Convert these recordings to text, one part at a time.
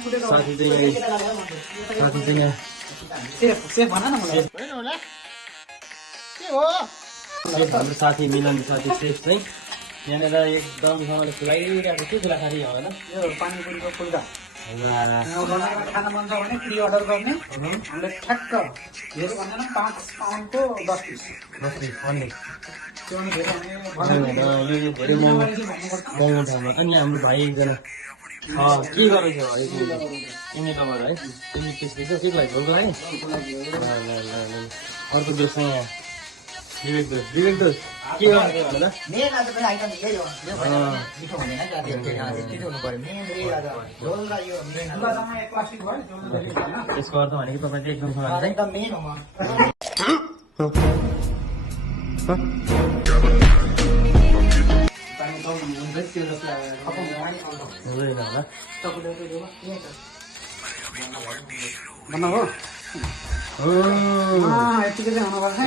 साथी चाहिँ हाम्रो साथी मिलन साथी सेफ चाहिँ यहाँनिर एकदमसँगले खुलाइरहेको के खुला खाने होला यो पानीपुरीको फुल्का खाना मन छ भने प्री अर्डर गर्ने हामीले ठ्याक्क धेरै भन्दैन 5 पाउन्डको 10 पिस अनि त्यो धेरै यो धेरै महँगो ठाउँमा अनि हाम्रो भाइ एकजना के गरेको छ भाइ तिमी तपाईँ है तिमी त्यसले के लागि भोलको लागि अर्को दोस्रो यहाँ विवेक दोष के गर्नु होला मेन आज पनि आइटम यही हो मिठो हुँदैन जाति त्यति हुनु पर्यो मेन रेल आज झोल र यो दुईजना एक प्लास्टिक भयो त्यसको अर्थ भनेको तपाईँ चाहिँ एकदम सँग एकदम मेन हो यतिकै चाहिँ हुनुपर्छ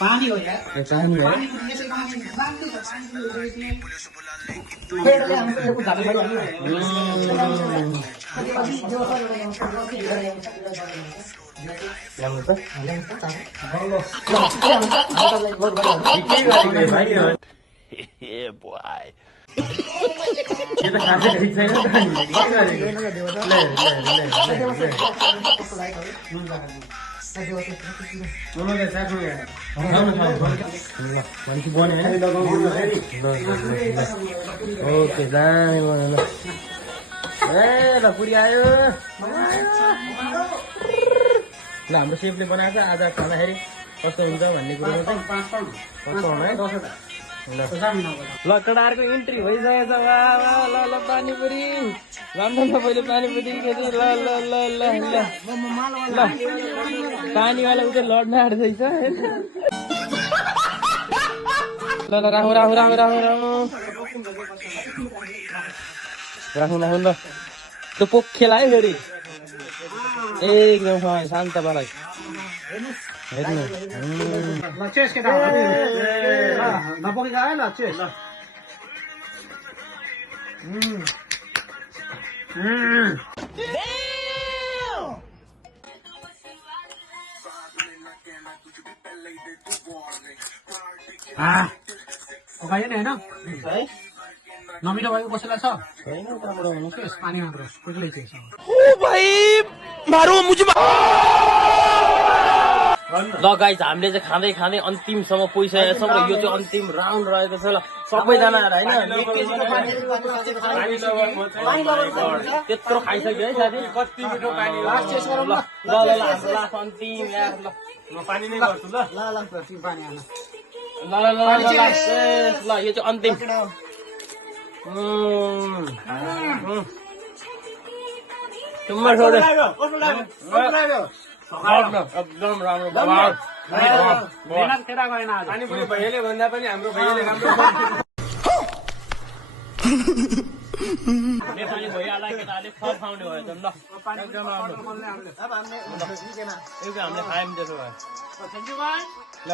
पानी हो यार ओके ल पुरी आयो ल हाम्रो सेफले बनाएको आज खाँदाखेरि कस्तो हुन्छ भन्ने कुरोमा चाहिँ कस्तो हुनु है ल कडारको इन्ट्री भइसकेको छ ल ल पानीपुरी राम्रो तपाईँले पानीपुरी खेल्नु ल ल ल ल ल ल पानीवाला उतै लड्न आँट्दैछ ल ल राखौँ राखौँ राखौँ राखौँ राखौँ राखौँ ल त्यो पोखेला है फेरि एकदम शान्त पाराले हेर्नु होइन नमिठो भएको कसैलाई छ पानी मात्र ल गाइस हामीले चाहिँ खाँदै खाँदै अन्तिमसम्म पुगिसकेको छौँ र यो चाहिँ अन्तिम राउन्ड रहेको छ ल सबैजना होइन त्यत्रो खाइसक्यो है साथी कति मिठो पानी ल ल लास्ट अन्तिम पानी नै गर्छु ल ल ल यो चाहिँ अन्तिम एकदम राम्रो पानीपुरी भैयाले भन्दा पनि हाम्रो भैयाले राम्रो नेपाली भैयालाई केटाले खुवाउने भयो त ल एकदम राम्रो हामीले खायौँ त्यसो भए ल